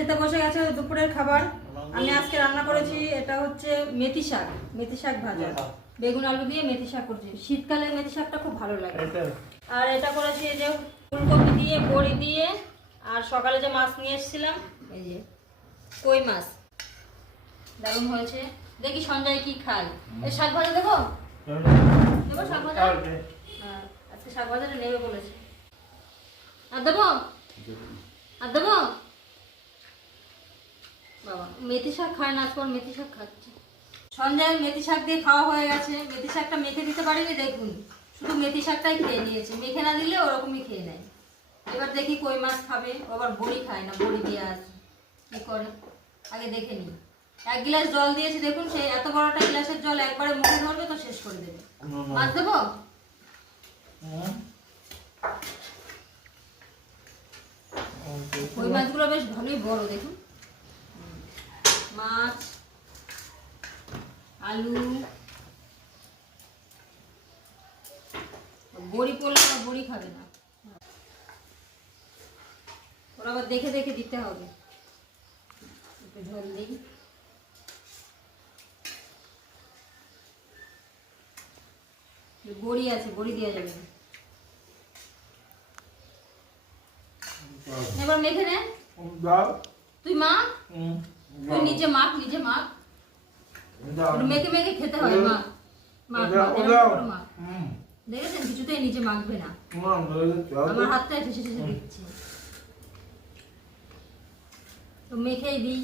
খেতে বসে গেছে দুপুরের খাবার। আমি আজকে রান্না করেছি, এটা হচ্ছে মেথি শাক ভাজা, বেগুন আলু দিয়ে মেথি শাক করছি। শীতকালে মেথি শাকটা খুব ভালো লাগে। আর এটা করেছি এই যে ফুলকপি দিয়ে, বড়ি দিয়ে, আর সকালে যে মাছ নিয়ে এসেছিলাম এই যে কই মাছ, দারুণ হয়েছে। দেখি সঞ্জয় কি খায়। এই শাক ভাজা দেবো, দেবো শাক ভাজা? হ্যাঁ, আজকে শাক ভাজাটা নেবে বলেছে। আর দেবো, আর দেবো? বাবা মেথি শাক খায় না, আজকে মেথি শাক খাচ্ছে। সঞ্জয় মেথি শাক দিয়ে খাওয়া হয়ে গেছে। মেথি শাকটা মেখে দিতে পারিনি, দেখুন শুধু মেথি শাকটাই খেয়ে নিয়েছে, মেখে না দিলে ওরকমই খেয়ে নেয়। এবার দেখি কই মাছ খাবে, আবার বড়ি খায় না, বড়ি দিয়ে আছে কি করে আগে দেখে নি। 1 গ্লাস জল দিয়েছি, দেখুন সেই এত বড়টা গ্লাসের জল একবারে মুখে ধরবে তো শেষ করে দেবে। মাছ দেবো? কই মাছগুলো বেশ ভালোই বড়, দেখুন মাছ, আলু, বড়ি পড়লে ওরা বড়ি খাবে না, ওরা আবার দেখে দেখে দিতে হবে। একটু ঝোল দিই। বড়ি আছে, বড়ি দেওয়া যাবে না। এবার মেখে নে, তুই মা, তুই নিজে মাখ, নিজে মাখ, মেখে মেখে খেতে হয়। মা দেখেছেন কিছুতেই নিজে মাখবে না, আমার হাতটা ঠেসে ঠেসে দিচ্ছে। তো মেখেই দিই,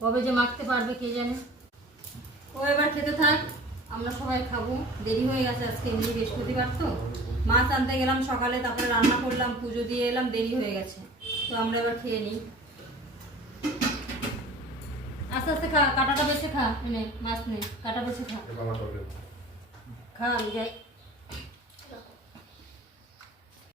কবে যে মাখতে পারবে কে জানে। ও এবার খেতে থাক, আমরা সবাই খাবো। দেরি হয়ে গেছে, আজকে এমনি বৃহস্পতিবার তো মাছ আনতে গেলাম সকালে, তারপরে রান্না করলাম, পুজো দিয়ে এলাম, দেরি হয়ে গেছে। তো আমরা এবার খেয়ে নিই। আস্তে আস্তে খা, কাটাটা বেছে খা, এনে মাছ নে, কাটা বেছে খা, খা আমি যাই।